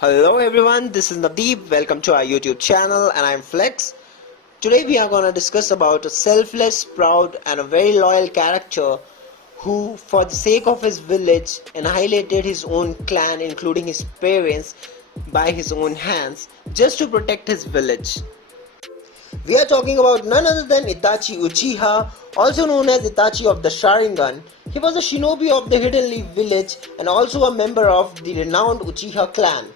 Hello everyone, this is Nadeep. Welcome to our YouTube channel and I'm Flex. Today we are going to discuss about a selfless, proud and a very loyal character who, for the sake of his village, annihilated his own clan including his parents by his own hands just to protect his village. We are talking about none other than Itachi Uchiha, also known as Itachi of the Sharingan. He was a shinobi of the Hidden Leaf village and also a member of the renowned Uchiha clan.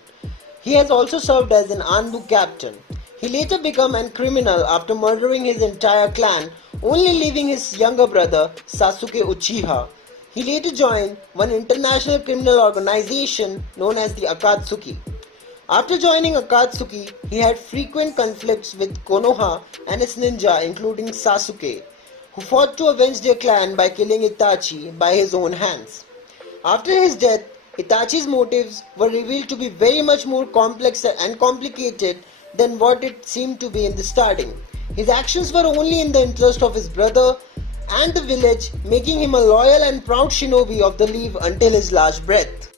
He has also served as an Anbu captain. He later became a criminal after murdering his entire clan, only leaving his younger brother Sasuke Uchiha. He later joined one international criminal organization known as the Akatsuki. After joining Akatsuki, he had frequent conflicts with Konoha and his ninja including Sasuke, who fought to avenge their clan by killing Itachi by his own hands. After his death, Itachi's motives were revealed to be very much more complex and complicated than what it seemed to be in the starting. His actions were only in the interest of his brother and the village, making him a loyal and proud shinobi of the leaf until his last breath.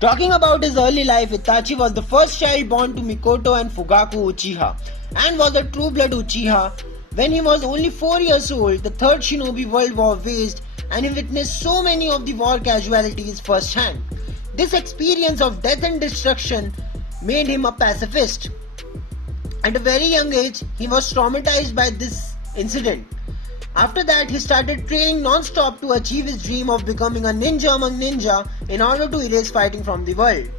Talking about his early life, Itachi was the first child born to Mikoto and Fugaku Uchiha and was a true-blood Uchiha. When he was only 4 years old, the Third Shinobi World War waged and he witnessed so many of the war casualties firsthand. This experience of death and destruction made him a pacifist. At a very young age, he was traumatized by this incident. After that, he started training non-stop to achieve his dream of becoming a ninja among ninja in order to erase fighting from the world.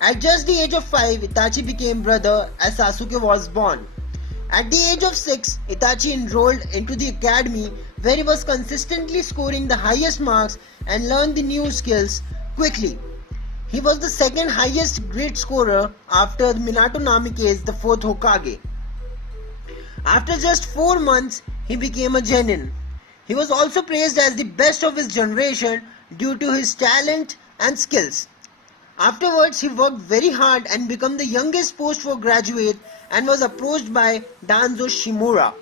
At just the age of 5, Itachi became brother as Sasuke was born. At the age of 6, Itachi enrolled into the academy where he was consistently scoring the highest marks and learned the new skills quickly. He was the second highest grade scorer after Minato Namikaze, the 4th Hokage. After just 4 months, he became a genin. He was also praised as the best of his generation due to his talent and skills. Afterwards, he worked very hard and became the youngest post-graduate and was approached by Danzo Shimura.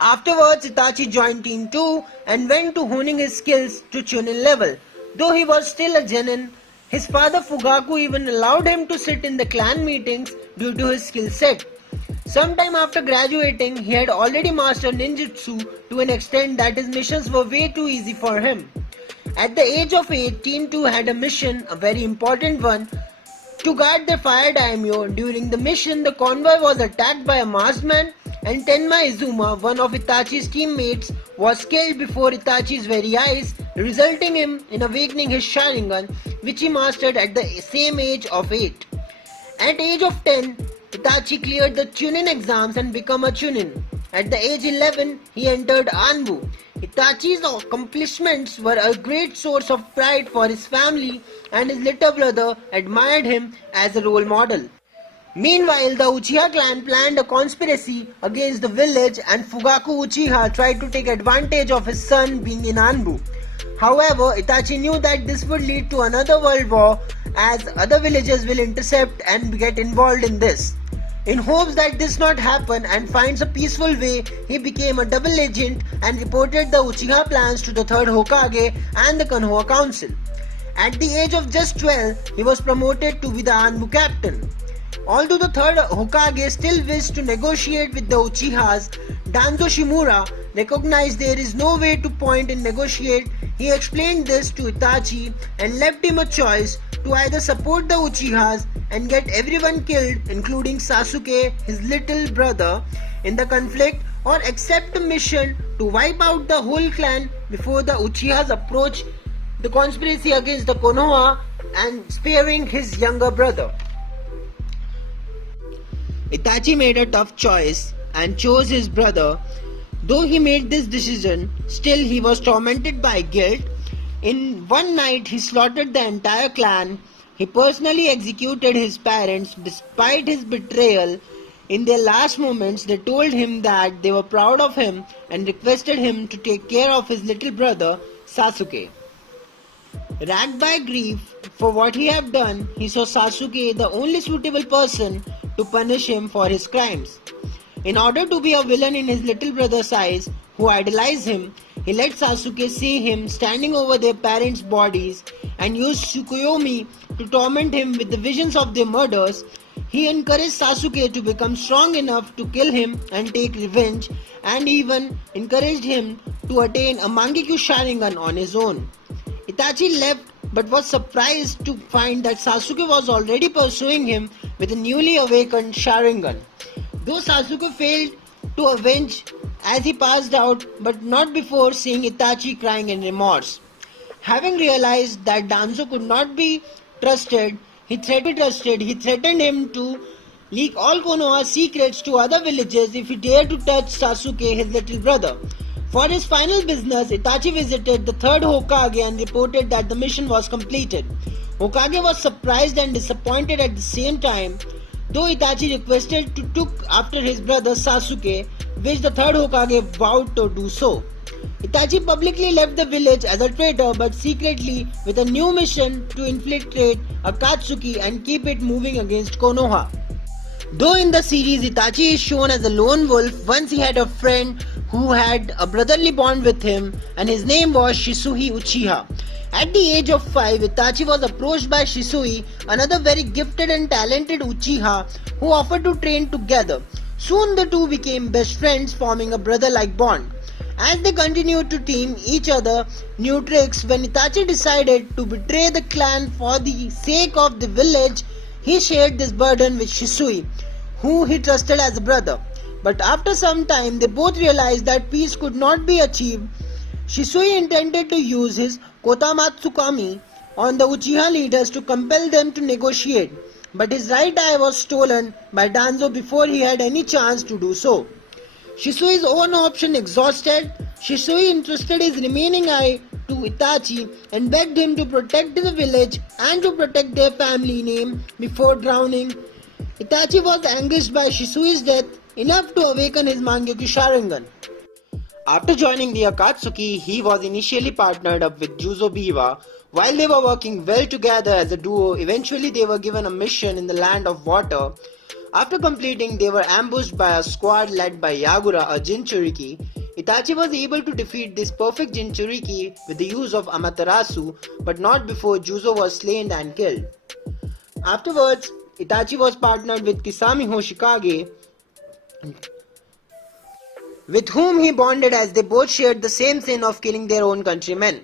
Afterwards, Itachi joined Team 2 and went to honing his skills to Chunin level. Though he was still a genin, his father Fugaku even allowed him to sit in the clan meetings due to his skill set. Sometime after graduating, he had already mastered ninjutsu to an extent that his missions were way too easy for him. At the age of 8, Team 2 had a mission, a very important one, to guard the fire daimyo. During the mission, the convoy was attacked by a masked man and Tenma Izuma, one of Itachi's teammates, was killed before Itachi's very eyes, resulting him in awakening his Sharingan, which he mastered at the same age of 8. At age of 10, Itachi cleared the Chunin exams and became a Chunin. At the age 11, he entered Anbu. Itachi's accomplishments were a great source of pride for his family and his little brother admired him as a role model. Meanwhile, the Uchiha clan planned a conspiracy against the village and Fugaku Uchiha tried to take advantage of his son being in Anbu. However, Itachi knew that this would lead to another world war as other villages will intercept and get involved in this. In hopes that this not happen and finds a peaceful way, he became a double agent and reported the Uchiha plans to the 3rd Hokage and the Konoha Council. At the age of just 12, he was promoted to be the Anbu captain. Although the 3rd Hokage still wished to negotiate with the Uchihas, Danzo Shimura recognized there is no way to point and negotiate. He explained this to Itachi and left him a choice to either support the Uchihas and get everyone killed including Sasuke, his little brother, in the conflict or accept a mission to wipe out the whole clan before the Uchihas approach the conspiracy against the Konoha and sparing his younger brother. Itachi made a tough choice and chose his brother. Though he made this decision, still he was tormented by guilt. In one night, he slaughtered the entire clan. He personally executed his parents despite his betrayal. In their last moments, they told him that they were proud of him and requested him to take care of his little brother, Sasuke. Racked by grief for what he had done, he saw Sasuke the only suitable person to punish him for his crimes. In order to be a villain in his little brother's eyes, who idolized him, he let Sasuke see him standing over their parents' bodies and used Tsukuyomi to torment him with the visions of their murders. He encouraged Sasuke to become strong enough to kill him and take revenge, and even encouraged him to attain a Mangekyo Sharingan on his own. Itachi left but was surprised to find that Sasuke was already pursuing him with a newly awakened Sharingan. Though Sasuke failed to avenge as he passed out, but not before seeing Itachi crying in remorse. Having realized that Danzo could not be trusted, he threatened him to leak all Konoha's secrets to other villages if he dared to touch Sasuke, his little brother. For his final business, Itachi visited the third Hokage and reported that the mission was completed. Hokage was surprised and disappointed at the same time, though Itachi requested to look after his brother Sasuke, which the third Hokage vowed to do so. Itachi publicly left the village as a traitor, but secretly with a new mission to infiltrate Akatsuki and keep it moving against Konoha. Though in the series Itachi is shown as a lone wolf, once he had a friend who had a brotherly bond with him, and his name was Shisui Uchiha. At the age of 5, Itachi was approached by Shisui, another very gifted and talented Uchiha, who offered to train together. Soon the two became best friends, forming a brother-like bond. As they continued to team each other new tricks, when Itachi decided to betray the clan for the sake of the village, he shared this burden with Shisui, who he trusted as a brother. But after some time, they both realized that peace could not be achieved. Shisui intended to use his Kotamatsukami on the Uchiha leaders to compel them to negotiate, but his right eye was stolen by Danzo before he had any chance to do so. Shisui's own option exhausted, Shisui entrusted his remaining eye to Itachi and begged him to protect the village and to protect their family name before drowning. Itachi was anguished by Shisui's death enough to awaken his Mangekyo Sharingan. After joining the Akatsuki, he was initially partnered up with Juzo Biwa. While they were working well together as a duo, eventually they were given a mission in the Land of Water. After completing, they were ambushed by a squad led by Yagura, a Jinchuriki. Itachi was able to defeat this perfect Jinchuriki with the use of Amaterasu, but not before Juzo was slain and killed. Afterwards, Itachi was partnered with Kisame Hoshikage, with whom he bonded as they both shared the same sin of killing their own countrymen.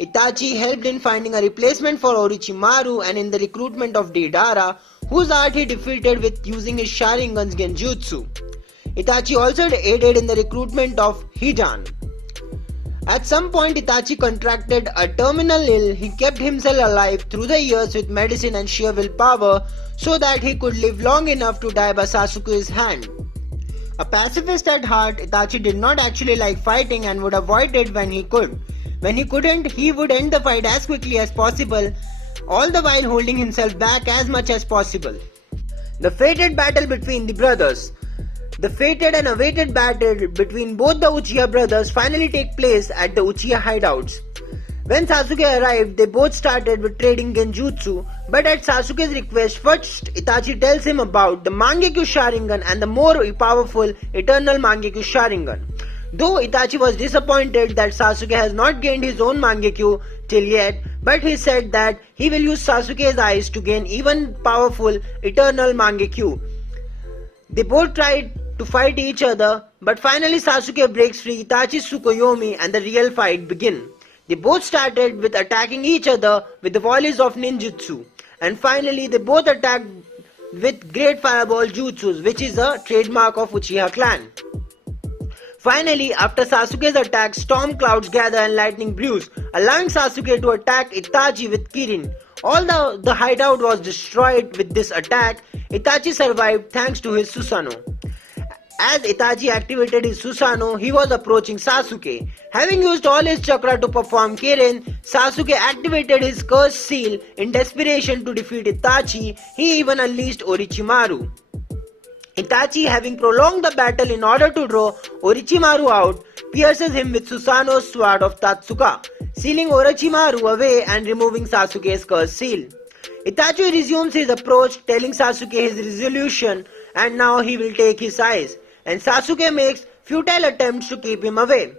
Itachi helped in finding a replacement for Orochimaru and in the recruitment of Deidara, whose art he defeated with using his Sharingan's Genjutsu. Itachi also aided in the recruitment of Hidan. At some point, Itachi contracted a terminal ill. He kept himself alive through the years with medicine and sheer willpower so that he could live long enough to die by Sasuke's hand. A pacifist at heart, Itachi did not actually like fighting and would avoid it when he could. When he couldn't, he would end the fight as quickly as possible, all the while holding himself back as much as possible. The fated battle between the brothers. The fated and awaited battle between both the Uchiha brothers finally take place at the Uchiha hideouts. When Sasuke arrived, they both started with trading Genjutsu, but at Sasuke's request, first Itachi tells him about the Mangekyo Sharingan and the more powerful Eternal Mangekyo Sharingan. Though Itachi was disappointed that Sasuke has not gained his own Mangekyo till yet, but he said that he will use Sasuke's eyes to gain even powerful Eternal Mangekyo. They both tried to fight each other, but finally Sasuke breaks free Itachi's Tsukuyomi and the real fight begins. They both started with attacking each other with the volleys of ninjutsu, and finally they both attacked with Great Fireball Jutsus, which is a trademark of Uchiha clan. Finally, after Sasuke's attack, storm clouds gather and lightning brews, allowing Sasuke to attack Itachi with Kirin. Although the hideout was destroyed with this attack, Itachi survived thanks to his Susanoo. As Itachi activated his Susanoo, he was approaching Sasuke. Having used all his chakra to perform Kirin, Sasuke activated his cursed seal in desperation to defeat Itachi. He even unleashed Orochimaru. Itachi, having prolonged the battle in order to draw Orochimaru out, pierces him with Susanoo's sword of Tatsuka, sealing Orochimaru away and removing Sasuke's cursed seal. Itachi resumes his approach, telling Sasuke his resolution, and now he will take his eyes, and Sasuke makes futile attempts to keep him away.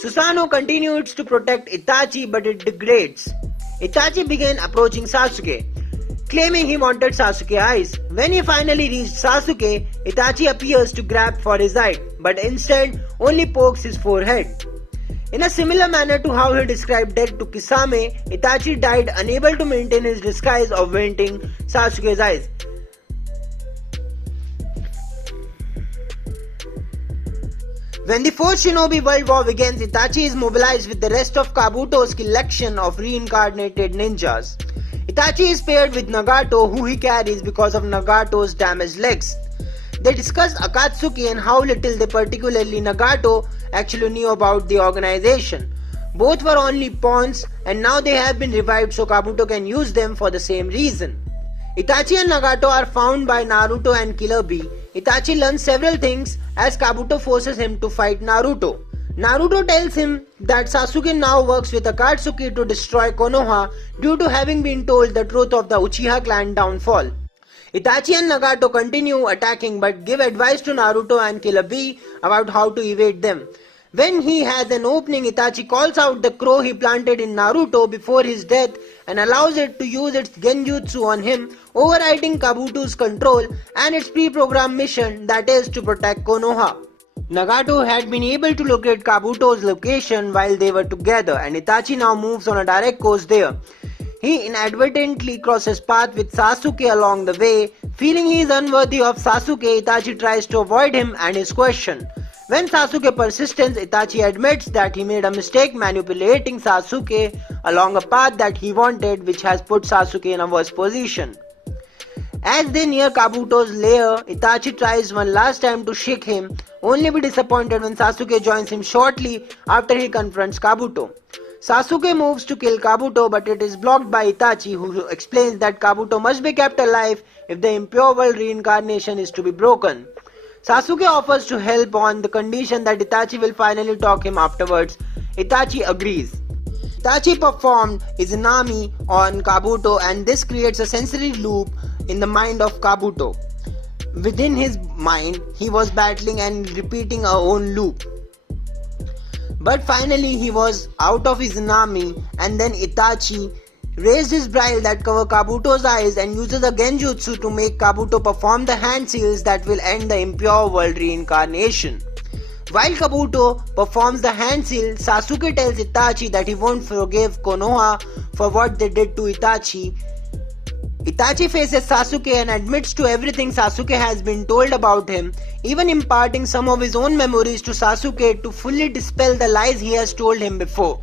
Susanoo continues to protect Itachi, but it degrades. Itachi began approaching Sasuke, claiming he wanted Sasuke's eyes. When he finally reached Sasuke, Itachi appears to grab for his eye, but instead only pokes his forehead. In a similar manner to how he described death to Kisame, Itachi died unable to maintain his disguise of wanting Sasuke's eyes. When the fourth Shinobi World War begins, Itachi is mobilized with the rest of Kabuto's collection of reincarnated ninjas. Itachi is paired with Nagato, who he carries because of Nagato's damaged legs. They discuss Akatsuki and how little they, particularly Nagato, actually knew about the organization. Both were only pawns and now they have been revived so Kabuto can use them for the same reason. Itachi and Nagato are found by Naruto and Killer Bee. Itachi learns several things as Kabuto forces him to fight Naruto. Naruto tells him that Sasuke now works with Akatsuki to destroy Konoha due to having been told the truth of the Uchiha clan downfall. Itachi and Nagato continue attacking but give advice to Naruto and Killer Bee about how to evade them. When he has an opening, Itachi calls out the crow he planted in Naruto before his death and allows it to use its genjutsu on him, overriding Kabuto's control and its pre-programmed mission, that is to protect Konoha. Nagato had been able to locate Kabuto's location while they were together, and Itachi now moves on a direct course there. He inadvertently crosses paths with Sasuke along the way. Feeling he is unworthy of Sasuke, Itachi tries to avoid him and his question. When Sasuke persists, Itachi admits that he made a mistake manipulating Sasuke along a path that he wanted, which has put Sasuke in a worse position. As they near Kabuto's lair, Itachi tries one last time to shake him, only be disappointed when Sasuke joins him shortly after he confronts Kabuto. Sasuke moves to kill Kabuto, but it is blocked by Itachi, who explains that Kabuto must be kept alive if the impure world reincarnation is to be broken. Sasuke offers to help on the condition that Itachi will finally talk him afterwards. Itachi agrees. Itachi performed Izanami on Kabuto, and this creates a sensory loop in the mind of Kabuto. Within his mind, he was battling and repeating a own loop. But finally he was out of Izanami, and then Itachi raised his bridle that cover Kabuto's eyes and uses a genjutsu to make Kabuto perform the hand seals that will end the impure world reincarnation. While Kabuto performs the hand seal, Sasuke tells Itachi that he won't forgive Konoha for what they did to Itachi. Itachi faces Sasuke and admits to everything Sasuke has been told about him, even imparting some of his own memories to Sasuke to fully dispel the lies he has told him before.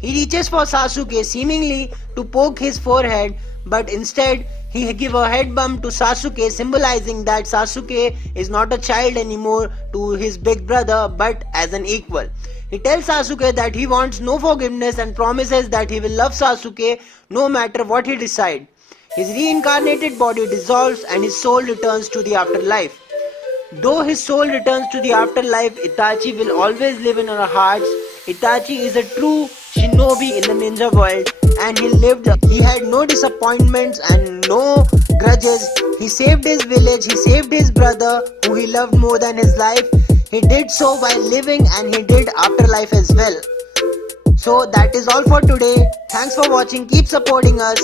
He reaches for Sasuke, seemingly to poke his forehead, but instead he gives a head bump to Sasuke, symbolizing that Sasuke is not a child anymore to his big brother but as an equal. He tells Sasuke that he wants no forgiveness and promises that he will love Sasuke no matter what he decides. His reincarnated body dissolves and his soul returns to the afterlife. Though his soul returns to the afterlife, Itachi will always live in our hearts. Itachi is a true shinobi in the ninja world, and he had no disappointments and no grudges. He saved his village, he saved his brother who he loved more than his life. He did so while living, and he did afterlife as well. So that is all for today. Thanks for watching. Keep supporting us.